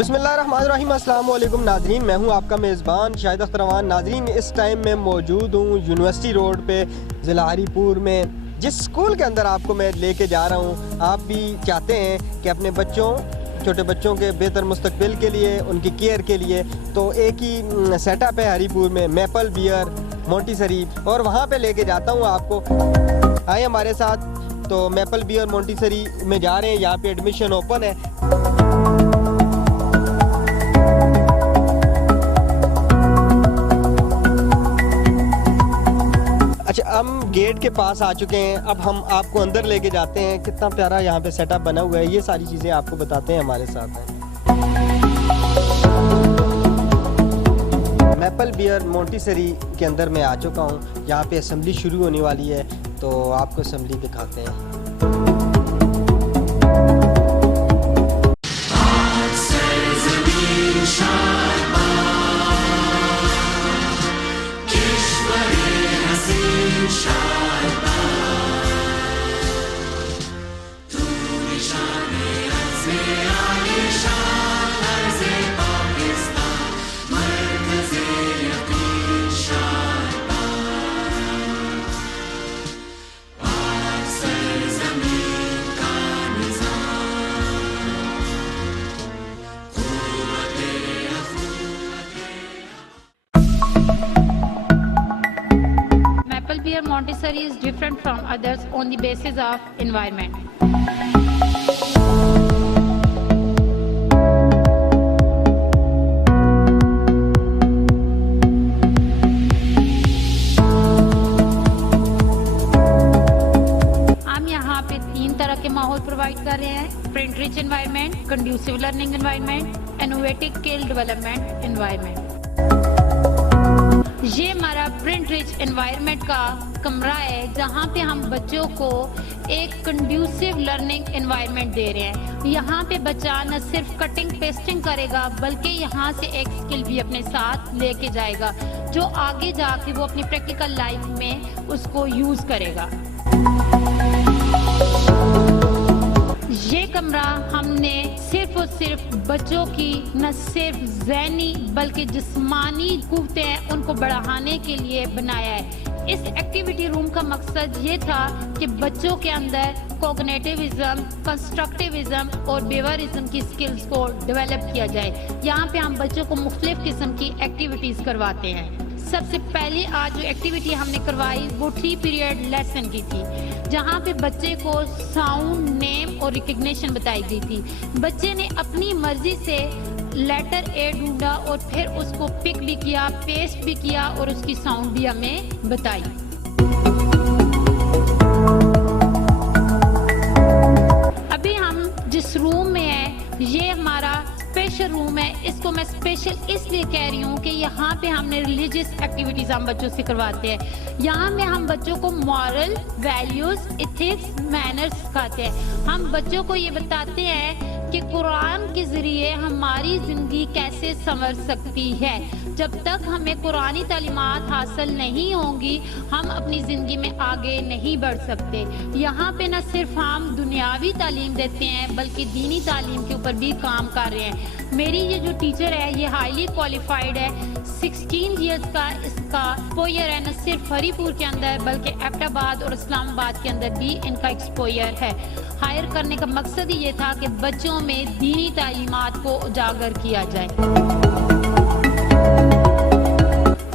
बिस्मिल्लाहिर्रहमानिर्रहीम। अस्सलाम वालेकुम नाजरीन, मैं हूं आपका मेज़बान शाहिद अख्तर अमान। नाजरीन, इस टाइम मैं मौजूद हूं यूनिवर्सिटी रोड पे ज़िला हरीपुर में, जिस स्कूल के अंदर आपको मैं लेके जा रहा हूं। आप भी चाहते हैं कि अपने छोटे बच्चों के बेहतर मुस्तकबिल के लिए, उनकी केयर के लिए, तो एक ही सेटअप है हरीपुर में, मैपल बियर मोंटेसरी, और वहाँ पे लेके जाता हूँ आपको। आए हमारे साथ। तो मैपल बियर मोंटेसरी में जा रहे हैं, यहाँ पे एडमिशन ओपन है। अच्छा, हम गेट के पास आ चुके हैं। अब हम आपको अंदर लेके जाते हैं। कितना प्यारा यहाँ पे सेटअप बना हुआ है, ये सारी चीज़ें आपको बताते हैं, हमारे साथ हैं। मैपल बियर मोंटेसरी के अंदर मैं आ चुका हूँ। यहाँ पे असेंबली शुरू होने वाली है, तो आपको असेंबली दिखाते हैं। Maple Beer Montessori is different from others on the basis of environment. हम यहाँ पे 3 तरह के माहौल प्रोवाइड कर रहे हैं: print rich environment, conducive learning environment, innovative skill development environment. ये हमारा प्रिंट रिच एनवायरनमेंट का कमरा है, जहाँ पे हम बच्चों को एक कंड्यूसिव लर्निंग एनवायरनमेंट दे रहे हैं। यहाँ पे बच्चा न सिर्फ कटिंग पेस्टिंग करेगा, बल्कि यहाँ से एक स्किल भी अपने साथ लेके जाएगा, जो आगे जाके वो अपनी प्रैक्टिकल लाइफ में उसको यूज करेगा। ये कमरा हमने सिर्फ और सिर्फ बच्चों की न सिर्फ ज़हनी बल्कि जिस्मानी क़ुव्वतें हैं उनको बढ़ाने के लिए बनाया है। इस एक्टिविटी रूम का मकसद ये था कि बच्चों के अंदर कॉग्निटिविज्म, कंस्ट्रक्टिविज्म और बिहेवियरिज्म की स्किल्स को डेवलप किया जाए। यहाँ पे हम बच्चों को मुख्तलिफ किस्म की एक्टिविटीज़ करवाते हैं। सबसे पहले आज जो एक्टिविटी हमने करवाई वो 3 पीरियड लेसन की थी, जहाँ पे बच्चे को साउंड, नेम और रिकग्निशन बताई गई थी। बच्चे ने अपनी मर्जी से लेटर ए ढूंढा और फिर उसको पिक भी किया, पेस्ट भी किया और उसकी साउंड भी हमें बताई। अभी हम जिस रूम में हैं ये हमारा स्पेशल रूम है। इसको मैं स्पेशल इसलिए कह रही हूँ कि यहाँ पे हमने रिलीजियस एक्टिविटीज हम बच्चों से करवाते हैं। यहाँ में हम बच्चों को मॉरल वैल्यूज, एथिक्स, मैनर्स सिखाते हैं। हम बच्चों को ये बताते हैं कि कुरान के जरिए हमारी जिंदगी कैसे संवर सकती है। जब तक हमें कुरानी तालीमात हासिल नहीं होंगी, हम अपनी ज़िंदगी में आगे नहीं बढ़ सकते। यहाँ पे न सिर्फ हम दुनियावी तालीम देते हैं, बल्कि दीनी तालीम के ऊपर भी काम कर रहे हैं। मेरी ये जो टीचर है ये हाईली क्वालिफाइड है। 16 इयर्स का इसका एक्सपोजर है, न सिर्फ हरीपुर के अंदर बल्कि एबटाबाद और इस्लामाबाद के अंदर भी इनका एक्सपोजर है। हायर करने का मकसद ही ये था कि बच्चों में दीनी तालीमात को उजागर किया जाए।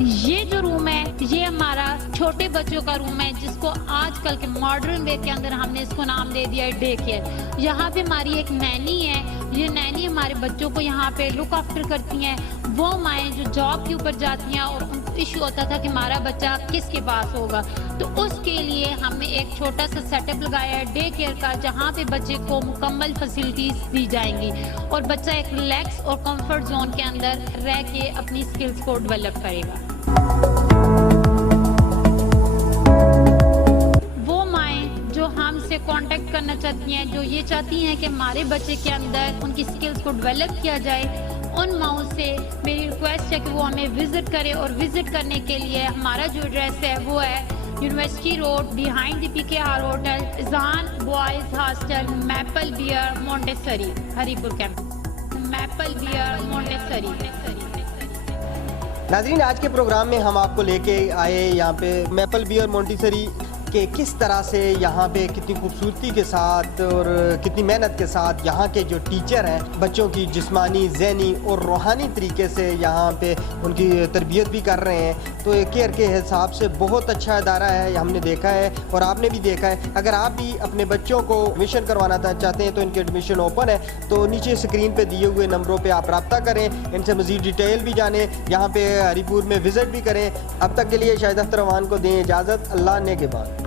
ये जो रूम है ये हमारा छोटे बच्चों का रूम है, जिसको आजकल के मॉडर्न वे के अंदर हमने इसको नाम दे दिया है डे केयर। यहाँ पे हमारी एक नैनी है। ये नैनी हमारे बच्चों को यहाँ पे लुक आफ्टर करती हैं। वो माएँ जो जॉब के ऊपर जाती हैं और उनको इशू होता था कि हमारा बच्चा किसके पास होगा, तो उसके लिए हमने एक छोटा सा सेटअप लगाया है डे केयर का, जहाँ पे बच्चे को मुकम्मल फैसिलिटीज दी जाएंगी और बच्चा एक रिलैक्स और कंफर्ट जोन के अंदर रह के अपनी स्किल्स को डेवलप करेगा। वो माएँ जो हमसे कांटेक्ट करना चाहती हैं, जो ये चाहती हैं कि हमारे बच्चे के अंदर उनकी स्किल्स को डेवलप किया जाए, उन माओं से मेरी रिक्वेस्ट है कि वो हमें विजिट करें। और विजिट करने के लिए हमारा जो एड्रेस है वो है university road behind the PKR hotel, Izaan boys hostel, Maple Bear Montessori, Haripur camp. Maple Bear Montessori. नाज़रीन, आज के प्रोग्राम में हम आपको लेके आए यहाँ पे मैपल बियर मोंटेसरी कि किस तरह से यहाँ पे कितनी खूबसूरती के साथ और कितनी मेहनत के साथ यहाँ के जो टीचर हैं बच्चों की जिस्मानी, ज़हनी और रूहानी तरीके से यहाँ पे उनकी तरबियत भी कर रहे हैं। तो केयर के हिसाब से बहुत अच्छा इदारा है, हमने देखा है और आपने भी देखा है। अगर आप भी अपने बच्चों को एडमिशन करवाना चाहते हैं तो इनके एडमिशन ओपन है, तो नीचे स्क्रीन पे दिए हुए नंबरों पे आप रब्ता करें, इनसे मज़ीद डिटेल भी जानें, यहाँ पे हरीपुर में विज़िट भी करें। अब तक के लिए शाहिद अख्तर अमान को दें इजाज़त। अल्लाह ने के बाद।